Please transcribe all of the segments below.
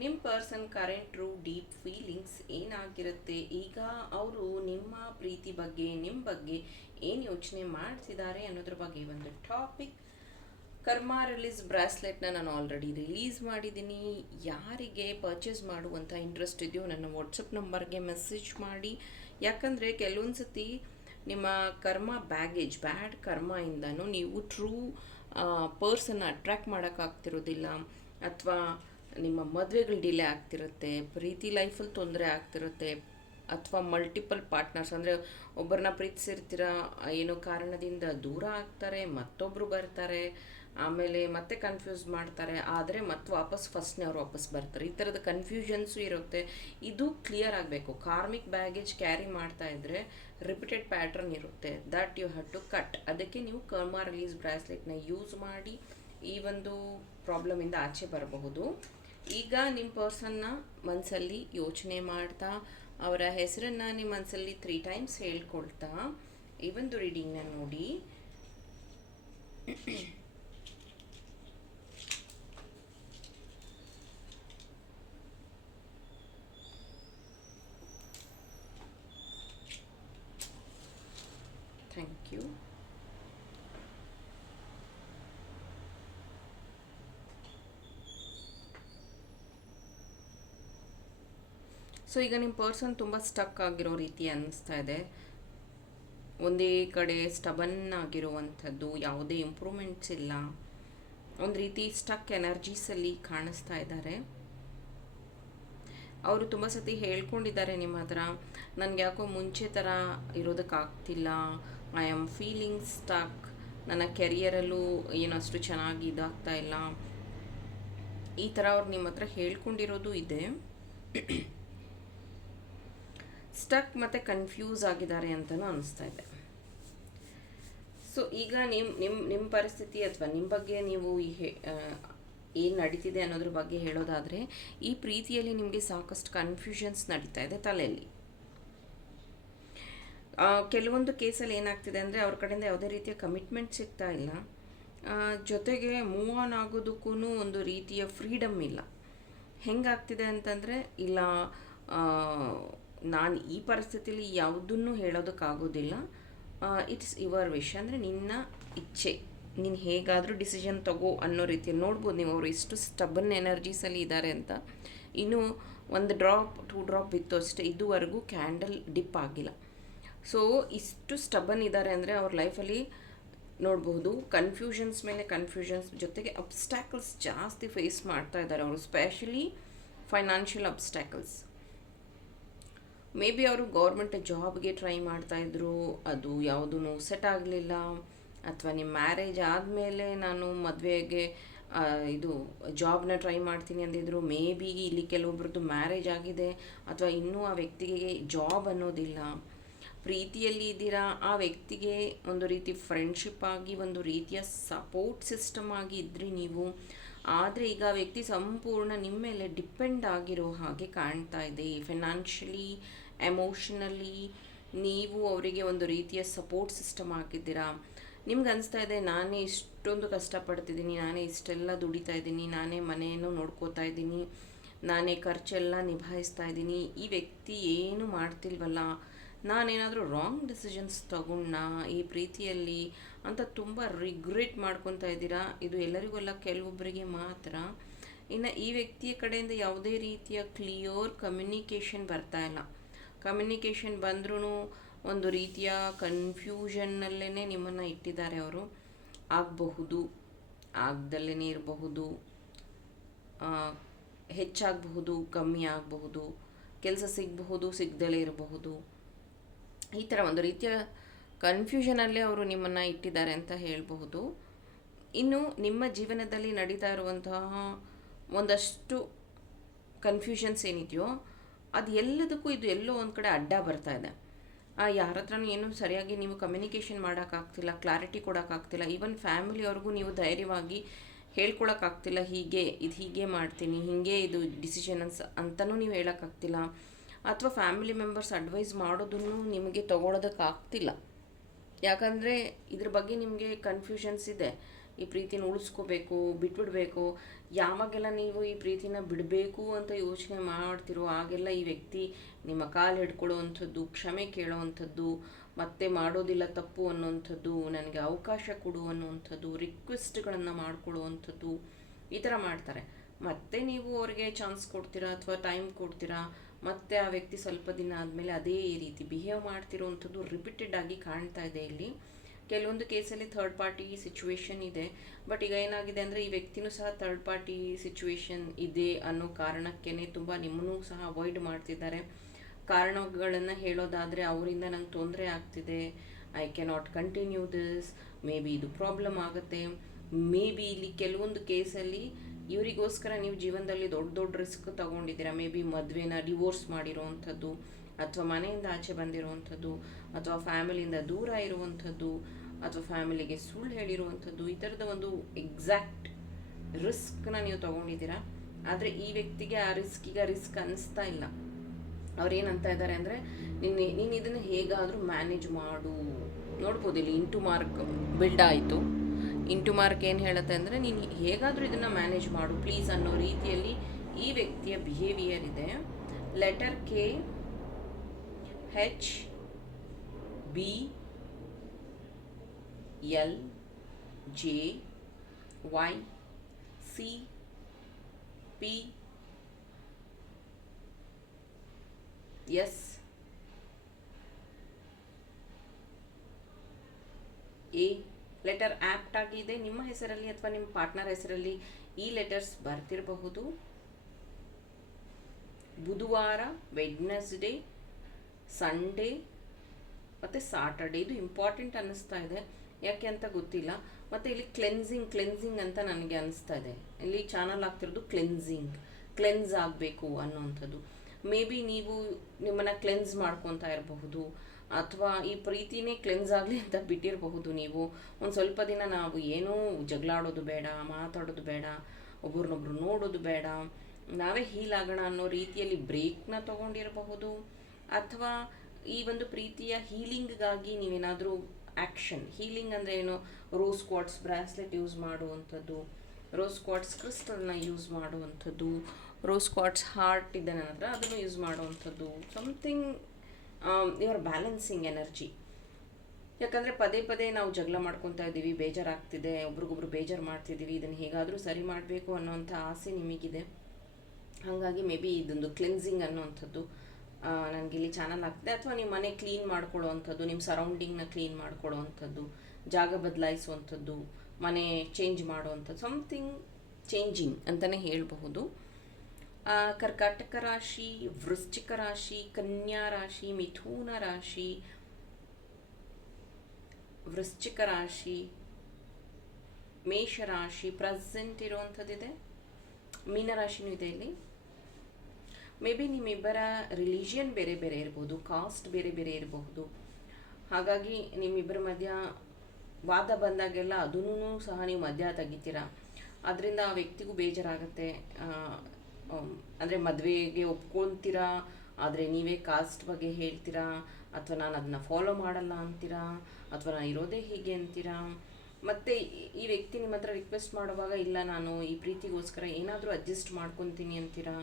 ನಿಮ್ಮ person current deep feelings ಏನಾಗಿರುತ್ತೆ? ಈಗ ಅವರು ನಿಮ್ಮ ಪ್ರೀತಿ ಬಗ್ಗೆ ನಿಮ್ಮ ಬಗ್ಗೆ ಏನು ಯೋಚನೆ ಮಾಡ್ತಿದ್ದಾರೆ ಅನ್ನೋದ್ರ ಬಗ್ಗೆ ಒಂದು ಟಾಪಿಕ್ ಕರ್ಮ ರಿಲೀಸ್ ಬ್ರಾಸ್ಲೆಟ್ನ ನಾನು ಆಲ್ರೆಡಿ ರಿಲೀಸ್ ಮಾಡಿದ್ದೀನಿ. ಯಾರಿಗೆ ಪರ್ಚೇಸ್ ಮಾಡುವಂಥ ಇಂಟ್ರೆಸ್ಟ್ ಇದೆಯೋ ನನ್ನ ವಾಟ್ಸಪ್ ನಂಬರ್ಗೆ ಮೆಸೇಜ್ ಮಾಡಿ. ಯಾಕಂದರೆ ಕೆಲವೊಂದು ಸತಿ ನಿಮ್ಮ ಕರ್ಮ ಬ್ಯಾಗೇಜ್ ಬ್ಯಾಡ್ ಕರ್ಮಯಿಂದನೂ ನೀವು ಟ್ರೂ ಪರ್ಸನ್ನ ಅಟ್ರ್ಯಾಕ್ಟ್ ಮಾಡೋಕ್ಕಾಗ್ತಿರೋದಿಲ್ಲ ಅಥವಾ ನಿಮ್ಮ ಮದುವೆಗಳು ಡಿಲೇ ಆಗ್ತಿರುತ್ತೆ, ಪ್ರೀತಿ ಲೈಫಲ್ಲಿ ತೊಂದರೆ ಆಗ್ತಿರುತ್ತೆ, ಅಥವಾ ಮಲ್ಟಿಪಲ್ ಪಾರ್ಟ್ನರ್ಸ್ ಅಂದರೆ ಒಬ್ಬರನ್ನ ಪ್ರೀತಿಸಿರ್ತೀರ, ಏನೋ ಕಾರಣದಿಂದ ದೂರ ಆಗ್ತಾರೆ ಮತ್ತೊಬ್ಬರು ಬರ್ತಾರೆ, ಆಮೇಲೆ ಮತ್ತೆ ಕನ್ಫ್ಯೂಸ್ ಮಾಡ್ತಾರೆ, ಆದರೆ ಮತ್ತೆ ವಾಪಸ್ ಫಸ್ಟ್ನೇ ಅವ್ರು ವಾಪಸ್ ಬರ್ತಾರೆ. ಈ ಥರದ ಕನ್ಫ್ಯೂಷನ್ಸು ಇರುತ್ತೆ. ಇದು ಕ್ಲಿಯರ್ ಆಗಬೇಕು. ಕಾರ್ಮಿಕ್ ಬ್ಯಾಗೇಜ್ ಕ್ಯಾರಿ ಮಾಡ್ತಾ ಇದ್ದರೆ ರಿಪೀಟೆಡ್ ಪ್ಯಾಟ್ರನ್ ಇರುತ್ತೆ. That you have to cut ಅದಕ್ಕೆ ನೀವು ಕರ್ಮಾ ರಿಲೀಸ್ ಬ್ರಾಸ್ಲೆಟ್ನ ಯೂಸ್ ಮಾಡಿ ಈ ಒಂದು ಪ್ರಾಬ್ಲಮಿಂದ ಆಚೆ ಬರಬಹುದು. ಈಗ ನಿಮ್ಮ ಪರ್ಸನ್ನ ಮನಸ್ಸಲ್ಲಿ ಯೋಚನೆ ಮಾಡ್ತಾ, ಅವರ ಹೆಸರನ್ನು ನಿಮ್ಮ ಮನಸ್ಸಲ್ಲಿ ತ್ರೀ ಟೈಮ್ಸ್ ಹೇಳ್ಕೊಳ್ತಾ, ಈ ಒಂದು ರೀಡಿಂಗ್ನ ನೋಡಿ. ಥ್ಯಾಂಕ್ ಯು ಸೊ ಈಗ ನಿಮ್ಮ ಪರ್ಸನ್ ತುಂಬ ಸ್ಟಕ್ ಆಗಿರೋ ರೀತಿ ಅನ್ನಿಸ್ತಾ ಇದೆ. ಒಂದೇ ಕಡೆ ಸ್ಟಬನ್ ಆಗಿರುವಂಥದ್ದು, ಯಾವುದೇ ಇಂಪ್ರೂವ್ಮೆಂಟ್ಸ್ ಇಲ್ಲ. ಒಂದು ರೀತಿ ಸ್ಟಕ್ ಎನರ್ಜೀಸಲ್ಲಿ ಕಾಣಿಸ್ತಾ ಇದ್ದಾರೆ. ಅವರು ತುಂಬ ಸತಿ ಹೇಳ್ಕೊಂಡಿದ್ದಾರೆ ನಿಮ್ಮ ಹತ್ರ, ನನಗೆ ಯಾಕೋ ಮುಂಚೆ ಥರ ಇರೋದಕ್ಕಾಗ್ತಿಲ್ಲ. ಐ ಆಮ್ ಫೀಲಿಂಗ್ ಸ್ಟಕ್ ನನ್ನ ಕೆರಿಯರಲ್ಲೂ ಏನು ಅಷ್ಟು ಚೆನ್ನಾಗಿ ಇದಾಗ್ತಾ ಇಲ್ಲ. ಈ ಥರ ಅವ್ರು ನಿಮ್ಮ ಹತ್ರ ಹೇಳ್ಕೊಂಡಿರೋದು ಇದೆ. ಸ್ಟಕ್ ಮತ್ತು ಕನ್ಫ್ಯೂಸ್ ಆಗಿದ್ದಾರೆ ಅಂತಲೂ ಅನಿಸ್ತಾ ಇದೆ. ಸೊ ಈಗ ನಿಮ್ಮ ನಿಮ್ಮ ನಿಮ್ಮ ಪರಿಸ್ಥಿತಿ ಅಥವಾ ನಿಮ್ಮ ಬಗ್ಗೆ ನೀವು ಈ ಏನು ನಡೀತಿದೆ ಅನ್ನೋದ್ರ ಬಗ್ಗೆ ಹೇಳೋದಾದರೆ, ಈ ಪ್ರೀತಿಯಲ್ಲಿ ನಿಮಗೆ ಸಾಕಷ್ಟು ಕನ್ಫ್ಯೂಷನ್ಸ್ ನಡೀತಾ ಇದೆ ತಲೆಯಲ್ಲಿ. ಕೆಲವೊಂದು ಕೇಸಲ್ಲಿ ಏನಾಗ್ತಿದೆ ಅಂದರೆ ಅವ್ರ ಕಡೆಯಿಂದ ಯಾವುದೇ ರೀತಿಯ ಕಮಿಟ್ಮೆಂಟ್ ಸಿಗ್ತಾ ಇಲ್ಲ. ಜೊತೆಗೆ ಮೂವ್ ಆನ್ ಆಗೋದಕ್ಕೂ ಒಂದು ರೀತಿಯ ಫ್ರೀಡಮ್ ಇಲ್ಲ. ಹೆಂಗಾಗ್ತಿದೆ ಅಂತಂದರೆ, ಇಲ್ಲ ನಾನು ಈ ಪರಿಸ್ಥಿತಿಲಿ ಯಾವುದನ್ನು ಹೇಳೋದಕ್ಕಾಗೋದಿಲ್ಲ. ಇಟ್ಸ್ ಯುವರ್ ವಿಶ್ ಅಂದರೆ ನಿನ್ನ ಇಚ್ಛೆ. ನೀನು ಹೇಗಾದರೂ ಡಿಸಿಷನ್ ತಗೋ ಅನ್ನೋ ರೀತಿ ನೋಡ್ಬೋದು ನೀವು. ಅವರು ಎಷ್ಟು ಸ್ಟಬನ್ ಎನರ್ಜೀಸಲ್ಲಿ ಇದ್ದಾರೆ ಅಂತ. ಇನ್ನು ಒಂದು ಡ್ರಾಪ್ ಟೂ ಡ್ರಾಪ್ ಬಿತ್ತು ಅಷ್ಟೇ ಇದುವರೆಗೂ ಕ್ಯಾಂಡಲ್ ಡಿಪ್ ಆಗಿಲ್ಲ. ಸೊ ಇಷ್ಟು ಸ್ಟಬನ್ ಇದ್ದಾರೆ ಅಂದರೆ ಅವ್ರ ಲೈಫಲ್ಲಿ ನೋಡಬಹುದು ಕನ್ಫ್ಯೂಷನ್ಸ್ ಮೇಲೆ ಕನ್ಫ್ಯೂಷನ್ಸ್ ಜೊತೆಗೆ ಅಬ್ಸ್ಟ್ಯಾಕಲ್ಸ್ ಜಾಸ್ತಿ ಫೇಸ್ ಮಾಡ್ತಾ ಇದ್ದಾರೆ ಅವರು. Specially financial obstacles may be ಅವರು ಗೌರ್ಮೆಂಟ್ ಜಾಬ್ಗೆ ಟ್ರೈ ಮಾಡ್ತಾಯಿದ್ರು ಅದು ಯಾವುದೂ ಸೆಟ್ ಆಗಲಿಲ್ಲ. ಅಥವಾ ನಿಮ್ಮ ಮ್ಯಾರೇಜ್ ಆದಮೇಲೆ ನಾನು ಮದುವೆಗೆ ಇದು ಜಾಬ್ನ ಟ್ರೈ ಮಾಡ್ತೀನಿ ಅಂದಿದ್ರು ಮೇ ಬಿ ಇಲ್ಲಿ ಕೆಲವೊಬ್ರದ್ದು ಮ್ಯಾರೇಜ್ ಆಗಿದೆ. ಅಥವಾ ಇನ್ನೂ ಆ ವ್ಯಕ್ತಿಗೆ ಜಾಬ್ ಅನ್ನೋದಿಲ್ಲ. ಪ್ರೀತಿಯಲ್ಲಿ ಇದ್ದೀರಾ? ಆ ವ್ಯಕ್ತಿಗೆ ಒಂದು ರೀತಿ ಫ್ರೆಂಡ್ಶಿಪ್ ಆಗಿ, ಒಂದು ರೀತಿಯ ಸಪೋರ್ಟ್ ಸಿಸ್ಟಮ್ ಆಗಿ ಇದ್ರಿ ನೀವು. ಆದರೆ ಈಗ ವ್ಯಕ್ತಿ ಸಂಪೂರ್ಣ ನಿಮ್ಮ ಮೇಲೆ ಡಿಪೆಂಡ್ ಆಗಿರೋ ಹಾಗೆ ಕಾಣ್ತಾ ಇದೆ. ಫಿನಾನ್ಷಿಯಲಿ ಎಮೋಷನಲಿ ನೀವು ಅವರಿಗೆ ಒಂದು ರೀತಿಯ ಸಪೋರ್ಟ್ ಸಿಸ್ಟಮ್ ಆಗಿದ್ದೀರಾ ನಿಮ್ಗೆ ಅನಿಸ್ತಾ ಇದೆ, ನಾನೇ ಇಷ್ಟೊಂದು ಕಷ್ಟಪಡ್ತಿದ್ದೀನಿ, ನಾನೇ ಇಷ್ಟೆಲ್ಲ ದುಡಿತಾ ಇದ್ದೀನಿ, ನಾನೇ ಮನೆಯನ್ನು ನೋಡ್ಕೋತಾ ಇದ್ದೀನಿ, ನಾನೇ ಖರ್ಚೆಲ್ಲ ನಿಭಾಯಿಸ್ತಾ ಇದ್ದೀನಿ, ಈ ವ್ಯಕ್ತಿ ಏನು ಮಾಡ್ತಿಲ್ವಲ್ಲ? ನಾನೇನಾದರೂ ರಾಂಗ್ ಡಿಸಿಷನ್ಸ್ ತಗೊಂಡ ಈ ಪ್ರೀತಿಯಲ್ಲಿ ಅಂತ ತುಂಬ ರಿಗ್ರೆಟ್ ಮಾಡ್ಕೊತಾ ಇದ್ದೀರಾ? ಇದು ಎಲ್ಲರಿಗೂ ಕೆಲವೊಬ್ಬರಿಗೆ ಮಾತ್ರ. ಇನ್ನು ಈ ವ್ಯಕ್ತಿಯ ಕಡೆಯಿಂದ ಯಾವುದೇ ರೀತಿಯ ಕ್ಲಿಯರ್ ಕಮ್ಯುನಿಕೇಷನ್ ಬರ್ತಾ ಇಲ್ಲ. ಕಮ್ಯುನಿಕೇಷನ್ ಬಂದ್ರೂ ಒಂದು ರೀತಿಯ ಕನ್ಫ್ಯೂಷನ್ನಲ್ಲೇ ನಿಮ್ಮನ್ನು ಇಟ್ಟಿದ್ದಾರೆ ಅವರು. ಆಗಬಹುದು ಆಗ್ದಲ್ಲೇ ಇರಬಹುದು ಹೆಚ್ಚಾಗಬಹುದು, ಕಮ್ಮಿ ಆಗಬಹುದು, ಕೆಲಸ ಸಿಗಬಹುದು, ಸಿಗದಲೇ ಇರಬಹುದು. ಈ ಥರ ಒಂದು ರೀತಿಯ ಕನ್ಫ್ಯೂಷನಲ್ಲೇ ಅವರು ನಿಮ್ಮನ್ನು ಇಟ್ಟಿದ್ದಾರೆ ಅಂತ ಹೇಳಬಹುದು. ಇನ್ನು ನಿಮ್ಮ ಜೀವನದಲ್ಲಿ ನಡೀತಾ ಇರುವಂತಹ ಒಂದಷ್ಟು ಕನ್ಫ್ಯೂಷನ್ಸ್ ಏನಿದೆಯೋ ಅದು ಎಲ್ಲದಕ್ಕೂ ಇದು ಎಲ್ಲೋ ಒಂದು ಕಡೆ ಅಡ್ಡ ಬರ್ತಾ ಇದೆ. ಯಾರ ಹತ್ರನೂ ಏನು ಸರಿಯಾಗಿ ನೀವು ಕಮ್ಯುನಿಕೇಷನ್ ಮಾಡೋಕ್ಕಾಗ್ತಿಲ್ಲ ಕ್ಲಾರಿಟಿ ಕೊಡೋಕ್ಕಾಗ್ತಿಲ್ಲ ಈವನ್ ಫ್ಯಾಮಿಲಿಯವ್ರಿಗೂ ನೀವು ಧೈರ್ಯವಾಗಿ ಹೇಳ್ಕೊಳಕ್ಕಾಗ್ತಿಲ್ಲ, ಹೀಗೆ, ಇದು ಹೀಗೆ ಮಾಡ್ತೀನಿ, ಹೀಗೆ ಇದು ಡಿಸಿಷನ್ ಅನ್ಸ್ ಅಂತಲೂ ನೀವು ಹೇಳೋಕ್ಕಾಗ್ತಿಲ್ಲ. ಅಥವಾ ಫ್ಯಾಮಿಲಿ ಮೆಂಬರ್ಸ್ ಅಡ್ವೈಸ್ ಮಾಡೋದನ್ನು ನಿಮಗೆ ತೊಗೊಳೋದಕ್ಕಾಗ್ತಿಲ್ಲ. ಯಾಕಂದರೆ ಇದ್ರ ಬಗ್ಗೆ ನಿಮಗೆ ಕನ್ಫ್ಯೂಷನ್ಸ್ ಇದೆ. ಈ ಪ್ರೀತಿನ ಉಳಿಸ್ಕೋಬೇಕು, ಬಿಟ್ಬಿಡಬೇಕು. ಯಾವಾಗೆಲ್ಲ ನೀವು ಈ ಪ್ರೀತಿನ ಬಿಡಬೇಕು ಅಂತ ಯೋಚನೆ ಮಾಡ್ತಿರೋ ಆಗೆಲ್ಲ ಈ ವ್ಯಕ್ತಿ ನಿಮ್ಮ ಕಾಲು ಹಿಡ್ಕೊಳ್ಳುವಂಥದ್ದು ಕ್ಷಮೆ ಕೇಳೋವಂಥದ್ದು, ಮತ್ತೆ ಮಾಡೋದಿಲ್ಲ ತಪ್ಪು ಅನ್ನೋವಂಥದ್ದು, ನನಗೆ ಅವಕಾಶ ಕೊಡು ಅನ್ನುವಂಥದ್ದು, ರಿಕ್ವೆಸ್ಟ್ಗಳನ್ನು ಮಾಡ್ಕೊಳ್ಳುವಂಥದ್ದು ಈ ಥರ ಮಾಡ್ತಾರೆ. ಮತ್ತೆ ನೀವು ಅವ್ರಿಗೆ ಚಾನ್ಸ್ ಕೊಡ್ತೀರಾ ಅಥವಾ ಟೈಮ್ ಕೊಡ್ತೀರಾ? ಮತ್ತೆ ಆ ವ್ಯಕ್ತಿ ಸ್ವಲ್ಪ ದಿನ ಆದಮೇಲೆ ಅದೇ ರೀತಿ ಬಿಹೇವ್ ಮಾಡ್ತಿರೋವಂಥದ್ದು ರಿಪೀಟೆಡ್ ಆಗಿ ಕಾಣ್ತಾ ಇದೆ ಇಲ್ಲಿ. ಕೆಲವೊಂದು ಕೇಸಲ್ಲಿ ಥರ್ಡ್ ಪಾರ್ಟಿ ಸಿಚುವೇಶನ್ ಇದೆ. ಬಟ್ ಈಗ ಏನಾಗಿದೆ ಅಂದರೆ ಈ ವ್ಯಕ್ತಿನೂ ಸಹ ಥರ್ಡ್ ಪಾರ್ಟಿ ಸಿಚುವೇಶನ್ ಇದೆ ಅನ್ನೋ ಕಾರಣಕ್ಕೇ ತುಂಬ ನಿಮ್ಮನ್ನೂ ಸಹ ಅವಾಯ್ಡ್ ಮಾಡ್ತಿದ್ದಾರೆ. ಕಾರಣಗಳನ್ನು ಹೇಳೋದಾದರೆ ಅವರಿಂದ ನಂಗೆ ತೊಂದರೆ ಆಗ್ತಿದೆ. I not continue this maybe ಇದು ಪ್ರಾಬ್ಲಮ್ ಆಗುತ್ತೆ. ಮೇ ಬಿ ಇಲ್ಲಿ ಕೆಲವೊಂದು ಕೇಸಲ್ಲಿ ಇವರಿಗೋಸ್ಕರ ನೀವು ಜೀವನದಲ್ಲಿ ದೊಡ್ಡ ದೊಡ್ಡ ರಿಸ್ಕ್ ತಗೊಂಡಿದ್ದೀರಾ. ಮೇ ಬಿ ಮದುವೆನ ಡಿವೋರ್ಸ್ ಮಾಡಿರೋವಂಥದ್ದು ಅಥವಾ ಮನೆಯಿಂದ ಆಚೆ ಬಂದಿರುವಂಥದ್ದು, ಅಥವಾ ಫ್ಯಾಮಿಲಿಯಿಂದ ದೂರ ಇರುವಂಥದ್ದು, ಅಥವಾ ಫ್ಯಾಮಿಲಿಗೆ ಸುಳ್ಳು ಹೇಳಿರುವಂಥದ್ದು, ಈ ಥರದ ಒಂದು ಎಕ್ಸಾಕ್ಟ್ ರಿಸ್ಕ್ನ ನೀವು ತೊಗೊಂಡಿದ್ದೀರಾ? ಆದರೆ ಈ ವ್ಯಕ್ತಿಗೆ ಆ ರಿಸ್ಕ್, ಈಗ ರಿಸ್ಕ್ ಅನ್ನಿಸ್ತಾ ಇಲ್ಲ. ಅವ್ರು ಏನಂತ ಇದ್ದಾರೆ ಅಂದರೆ, ನಿನ್ನೆ, ನೀನು ಇದನ್ನು ಹೇಗಾದರೂ ಮ್ಯಾನೇಜ್ ಮಾಡು. ನೋಡ್ಬೋದು ಇಲ್ಲಿ ಇಂಟು ಮಾರ್ಕ್ ಬಿಲ್ಡ್ ಆಯಿತು. ಇಂಟು ಮಾರ್ಕ್ ಏನು ಹೇಳುತ್ತೆ ಅಂದರೆ, ನೀನು ಹೇಗಾದರೂ ಇದನ್ನು ಮ್ಯಾನೇಜ್ ಮಾಡು, ಪ್ಲೀಸ್ ಅನ್ನೋ ರೀತಿಯಲ್ಲಿ ಈ ವ್ಯಕ್ತಿಯ ಬಿಹೇವಿಯರ್ ಇದೆ. Letter K H B L J Y C P S A letter apt ಆಗಿದೆ. ನಿಮ್ಮ ಹೆಸರಲ್ಲಿ ಅಥವಾ ನಿಮ್ಮ ಪಾರ್ಟ್ನರ್ ಹೆಸರಲ್ಲಿ ಈ ಲೆಟರ್ಸ್ ಬರ್ತಿರಬಹುದು. ಬುಧವಾರ ವೆಡ್ನೆಸ್ಡೇ ಸಂಡೇ ಮತ್ತು ಸಾಟರ್ಡೇ ಇದು ಇಂಪಾರ್ಟೆಂಟ್ ಅನ್ನಿಸ್ತಾ ಇದೆ. ಯಾಕೆ ಅಂತ ಗೊತ್ತಿಲ್ಲ. ಮತ್ತು ಇಲ್ಲಿ ಕ್ಲೆನ್ಸಿಂಗ್ ಕ್ಲೆನ್ಸಿಂಗ್ ಅಂತ ನನಗೆ ಅನಿಸ್ತಾ ಇದೆ. ಇಲ್ಲಿ ಚಾನಲ್ ಆಗ್ತಿರೋದು ಕ್ಲೆನ್ಸಿಂಗ್ ಕ್ಲೆನ್ಸ್ ಆಗಬೇಕು ಅನ್ನೋವಂಥದ್ದು. ಮೇ ಬಿ ನೀವು ನಿಮ್ಮನ್ನು ಕ್ಲೆನ್ಸ್ ಮಾಡ್ಕೊತಾ ಇರಬಹುದು. ಅಥವಾ ಈ ಪ್ರೀತಿನೇ ಕ್ಲೆನ್ಸ್ ಆಗಲಿ ಅಂತ ಬಿಟ್ಟಿರಬಹುದು ನೀವು. ಒಂದು ಸ್ವಲ್ಪ ದಿನ ನಾವು ಏನೂ ಜಗಳಾಡೋದು ಬೇಡ, ಮಾತಾಡೋದು ಬೇಡ, ಒಬ್ರನ್ನೊಬ್ರು ನೋಡೋದು ಬೇಡ. ನಾವೇ ಹೀಲ್ ಆಗೋಣ ಅನ್ನೋ ರೀತಿಯಲ್ಲಿ ಬ್ರೇಕ್ನ ತೊಗೊಂಡಿರಬಹುದು. ಅಥವಾ ಈ ಒಂದು ಪ್ರೀತಿಯ ಹೀಲಿಂಗ್ಗಾಗಿ ನೀವೇನಾದರೂ ಆ್ಯಕ್ಷನ್ ಹೀಲಿಂಗ್ ಅಂದರೆ ಏನು? ರೋಸ್ ಕ್ವಾಟ್ಸ್ ಬ್ರಾಸ್ಲೆಟ್ ಯೂಸ್ ಮಾಡುವಂಥದ್ದು ರೋಸ್ ಕ್ವಾಟ್ಸ್ ಕ್ರಿಸ್ಟಲ್ನ ಯೂಸ್ ಮಾಡುವಂಥದ್ದು ರೋಸ್ ಕ್ವಾಟ್ಸ್ ಹಾರ್ಟ್ ಇದೆ ನನ್ನ ಹತ್ರ, ಅದನ್ನು ಯೂಸ್ ಮಾಡುವಂಥದ್ದು ಸಮಥಿಂಗ್ ಯುವರ್ ಬ್ಯಾಲೆನ್ಸಿಂಗ್ ಎನರ್ಜಿ ಯಾಕಂದರೆ ಪದೇ ಪದೇ ನಾವು ಜಗಳ ಮಾಡ್ಕೊತಾ ಇದ್ದೀವಿ, ಬೇಜಾರಾಗ್ತಿದೆ, ಒಬ್ರಿಗೊಬ್ರು ಬೇಜಾರು ಮಾಡ್ತಿದ್ದೀವಿ, ಇದನ್ನು ಹೇಗಾದರೂ ಸರಿ ಮಾಡಬೇಕು ಅನ್ನೋವಂಥ ಆಸೆ ನಿಮಗಿದೆ. ಹಾಗಾಗಿ ಮೇ ಬಿ ಇದೊಂದು ಕ್ಲೆನ್ಸಿಂಗ್ ಅನ್ನೋವಂಥದ್ದು. ನನಗೆ ಇಲ್ಲಿ ಚಾನಲ್ ಆಗ್ತದೆ. ಅಥವಾ ನಿಮ್ಮ ಮನೆ ಕ್ಲೀನ್ ಮಾಡ್ಕೊಳ್ಳೋವಂಥದ್ದು ನಿಮ್ಮ ಸರೌಂಡಿಂಗ್ನ ಕ್ಲೀನ್ ಮಾಡ್ಕೊಳ್ಳೋವಂಥದ್ದು ಜಾಗ ಬದಲಾಯಿಸುವಂಥದ್ದು ಮನೆ ಚೇಂಜ್ ಮಾಡುವಂಥದ್ದು ಸಮಥಿಂಗ್ ಚೇಂಜಿಂಗ್ ಅಂತಲೇ ಹೇಳಬಹುದು. ಕರ್ಕಾಟಕ ರಾಶಿ, ವೃಶ್ಚಿಕ ರಾಶಿ, ಕನ್ಯಾ ರಾಶಿ, ಮಿಥುನ ರಾಶಿ, ವೃಶ್ಚಿಕ ರಾಶಿ ಮೇಷರಾಶಿ ಪ್ರೆಸೆಂಟ್ ಇರುವಂಥದ್ದಿದೆ. ಮೀನರಾಶಿನೂ ಇದೆ ಇಲ್ಲಿ. ಮೇ ಬಿ ನಿಮ್ಮಿಬ್ಬರ ರಿಲಿಜಿಯನ್ ಬೇರೆ ಬೇರೆ ಇರ್ಬೋದು ಕಾಸ್ಟ್ ಬೇರೆ ಬೇರೆ ಇರಬಹುದು. ಹಾಗಾಗಿ ನಿಮ್ಮಿಬ್ಬರ ಮಧ್ಯ ವಾದ ಬಂದಾಗೆಲ್ಲ ಅದನ್ನೂ ಸಹ ನೀವು ಮಧ್ಯ ತೆಗಿತೀರ? ಅದರಿಂದ ಆ ವ್ಯಕ್ತಿಗೂ ಬೇಜಾರಾಗುತ್ತೆ. ಅಂದರೆ ಮದುವೆಗೆ ಒಪ್ಕೊತೀರಾ? ಆದರೆ ನೀವೇ ಕಾಸ್ಟ್ ಬಗ್ಗೆ ಹೇಳ್ತೀರಾ? ಅಥವಾ ನಾನು ಅದನ್ನ ಫಾಲೋ ಮಾಡಲ್ಲ ಅಂತೀರಾ? ಅಥವಾ ನಾನು ಇರೋದೇ ಹೀಗೆ ಅಂತೀರಾ? ಮತ್ತು ಈ ವ್ಯಕ್ತಿ ನಿಮ್ಮ ಹತ್ರ ರಿಕ್ವೆಸ್ಟ್ ಮಾಡುವಾಗ, ಇಲ್ಲ, ನಾನು ಈ ಪ್ರೀತಿಗೋಸ್ಕರ ಏನಾದರೂ ಅಡ್ಜಸ್ಟ್ ಮಾಡ್ಕೊತೀನಿ ಅಂತೀರಾ?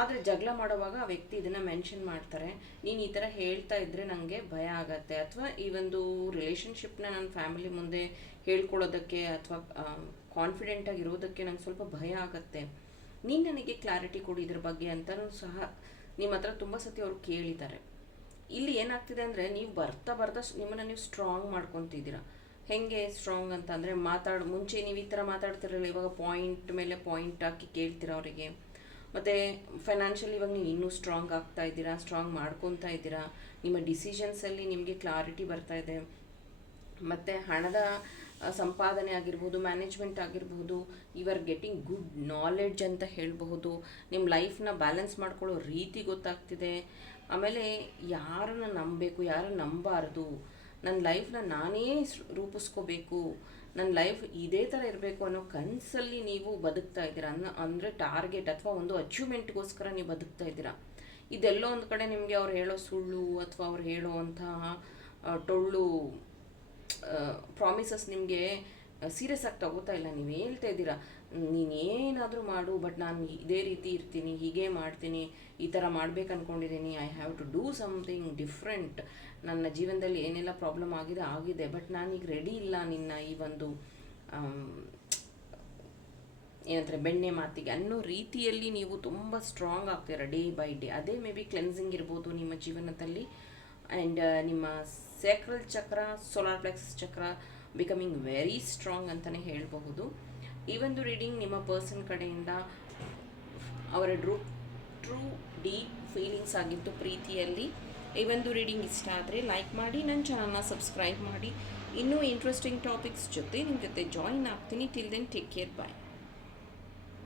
ಆದರೆ ಜಗಳ ಮಾಡುವಾಗ ಆ ವ್ಯಕ್ತಿ ಇದನ್ನು ಮೆನ್ಷನ್ ಮಾಡ್ತಾರೆ. ನೀನು ಈ ಥರ ಹೇಳ್ತಾ ಇದ್ದರೆ ನನಗೆ ಭಯ ಆಗತ್ತೆ. ಅಥವಾ ಈ ಒಂದು ರಿಲೇಷನ್ಶಿಪ್ನ ನನ್ನ ಫ್ಯಾಮಿಲಿ ಮುಂದೆ ಹೇಳ್ಕೊಳ್ಳೋದಕ್ಕೆ ಅಥವಾ ಕಾನ್ಫಿಡೆಂಟಾಗಿ ಇರೋದಕ್ಕೆ ನಂಗೆ ಸ್ವಲ್ಪ ಭಯ ಆಗತ್ತೆ. ನೀನು ನನಗೆ ಕ್ಲಾರಿಟಿ ಕೊಡಿ ಇದ್ರ ಬಗ್ಗೆ ಅಂತಲೂ ಸಹ ನಿಮ್ಮ ಹತ್ರ ತುಂಬ ಸತಿ ಅವ್ರು ಕೇಳಿದ್ದಾರೆ. ಇಲ್ಲಿ ಏನಾಗ್ತಿದೆ ಅಂದರೆ ನೀವು ಬರ್ತಾ ಬರ್ತಾ ನಿಮ್ಮನ್ನು ನೀವು ಸ್ಟ್ರಾಂಗ್ ಮಾಡ್ಕೊತಿದ್ದೀರಾ. ಹೆಂಗೆ ಸ್ಟ್ರಾಂಗ್ ಅಂತ ಅಂದರೆ ಮಾತಾಡ್, ಮುಂಚೆ ನೀವು ಈ ಥರ ಮಾತಾಡ್ತಿರಲಿಲ್ಲ, ಇವಾಗ ಪಾಯಿಂಟ್ ಮೇಲೆ ಪಾಯಿಂಟ್ ಹಾಕಿ ಕೇಳ್ತೀರ ಅವರಿಗೆ? ಮತ್ತು ಫೈನಾನ್ಷಿಯಲಿ ಇವಾಗ ನೀವು ಇನ್ನೂ ಸ್ಟ್ರಾಂಗ್ ಆಗ್ತಾ ಇದ್ದೀರಾ ಸ್ಟ್ರಾಂಗ್ ಮಾಡ್ಕೊತಾ ಇದ್ದೀರಾ, ನಿಮ್ಮ ಡಿಸಿಷನ್ಸಲ್ಲಿ ನಿಮಗೆ ಕ್ಲಾರಿಟಿ ಬರ್ತಾ ಇದೆ. ಮತ್ತು ಹಣದ ಸಂಪಾದನೆ ಆಗಿರ್ಬೋದು ಮ್ಯಾನೇಜ್ಮೆಂಟ್ ಆಗಿರ್ಬೋದು you are getting good knowledge ಅಂತ ಹೇಳಬಹುದು. ನಿಮ್ಮ ಲೈಫ್ನ ಬ್ಯಾಲೆನ್ಸ್ ಮಾಡ್ಕೊಳ್ಳೋ ರೀತಿ ಗೊತ್ತಾಗ್ತಿದೆ. ಆಮೇಲೆ ಯಾರನ್ನು ನಂಬಬೇಕು, ಯಾರನ್ನು ನಂಬಾರ್ದು? ನನ್ನ ಲೈಫ್ನ ನಾನೇ ರೂಪಿಸ್ಕೋಬೇಕು. ನನ್ನ ಲೈಫ್ ಇದೇ ಥರ ಇರಬೇಕು ಅನ್ನೋ ಕನಸಲ್ಲಿ ನೀವು ಬದುಕ್ತಾ ಇದ್ದೀರಾ? ಅನ್ನ ಅಂದರೆ ಟಾರ್ಗೆಟ್ ಅಥವಾ ಒಂದು ಅಚೀವ್ಮೆಂಟ್ಗೋಸ್ಕರ ನೀವು ಬದುಕ್ತಾ ಇದ್ದೀರಾ? ಇದೆಲ್ಲೋ ಒಂದು ಕಡೆ ನಿಮಗೆ ಅವ್ರು ಹೇಳೋ ಸುಳ್ಳು ಅಥವಾ ಅವ್ರು ಹೇಳೋ ಅಂತಹ ಟೊಳ್ಳು ಪ್ರಾಮಿಸಸ್ ನಿಮಗೆ ಸೀರಿಯಸ್ ಆಗಿ ತಗೋತಾ ಇಲ್ಲ. ನೀವು ಹೇಳ್ತಾ ಇದ್ದೀರಾ ನೀನೇನಾದರೂ ಮಾಡು ಬಟ್ ನಾನು ಇದೇ ರೀತಿ ಇರ್ತೀನಿ, ಹೀಗೆ ಮಾಡ್ತೀನಿ, ಈ ಥರ ಮಾಡ್ಬೇಕು ಅಂದ್ಕೊಂಡಿದ್ದೀನಿ I have to do something different ನನ್ನ ಜೀವನದಲ್ಲಿ ಏನೆಲ್ಲ ಪ್ರಾಬ್ಲಮ್ ಆಗಿದೆ ಆಗಿದೆ ಬಟ್ ನಾನೀಗ ರೆಡಿ ಇಲ್ಲ ನಿನ್ನ ಈ ಒಂದು ಏನಂತಾರೆ, ಬೆಣ್ಣೆ ಮಾತಿಗೆ. ಅನ್ನೋ ರೀತಿಯಲ್ಲಿ ನೀವು ತುಂಬ ಸ್ಟ್ರಾಂಗ್ ಆಗ್ತೀರ ಡೇ ಬೈ ಡೇ ಅದೇ ಮೇ ಬಿ ಕ್ಲೆನ್ಸಿಂಗ್ ಇರ್ಬೋದು ನಿಮ್ಮ ಜೀವನದಲ್ಲಿ ಆ್ಯಂಡ್ ನಿಮ್ಮ sacral chakra solar plexus chakra becoming very strong ಅಂತಲೇ ಹೇಳಬಹುದು. ಈ ಒಂದು ರೀಡಿಂಗ್ ನಿಮ್ಮ ಪರ್ಸನ್ ಕಡೆಯಿಂದ ಅವರ ಡ್ರೂ ಟ್ರೂ ಡೀಪ್ ಫೀಲಿಂಗ್ಸ್ ಆಗಿತ್ತು ಪ್ರೀತಿಯಲ್ಲಿ. ಈ ಒಂದು ರೀಡಿಂಗ್ ಇಷ್ಟ ಆದರೆ ಲೈಕ್ ಮಾಡಿ, ನನ್ನ ಚಾನಲ್ನ ಸಬ್ಸ್ಕ್ರೈಬ್ ಮಾಡಿ. ಇನ್ನೂ ಇಂಟ್ರೆಸ್ಟಿಂಗ್ ಟಾಪಿಕ್ಸ್ ಜೊತೆ ನಿಮ್ಮ ಜೊತೆ ಜಾಯಿನ್ ಆಗ್ತೀನಿ. Till then take care bye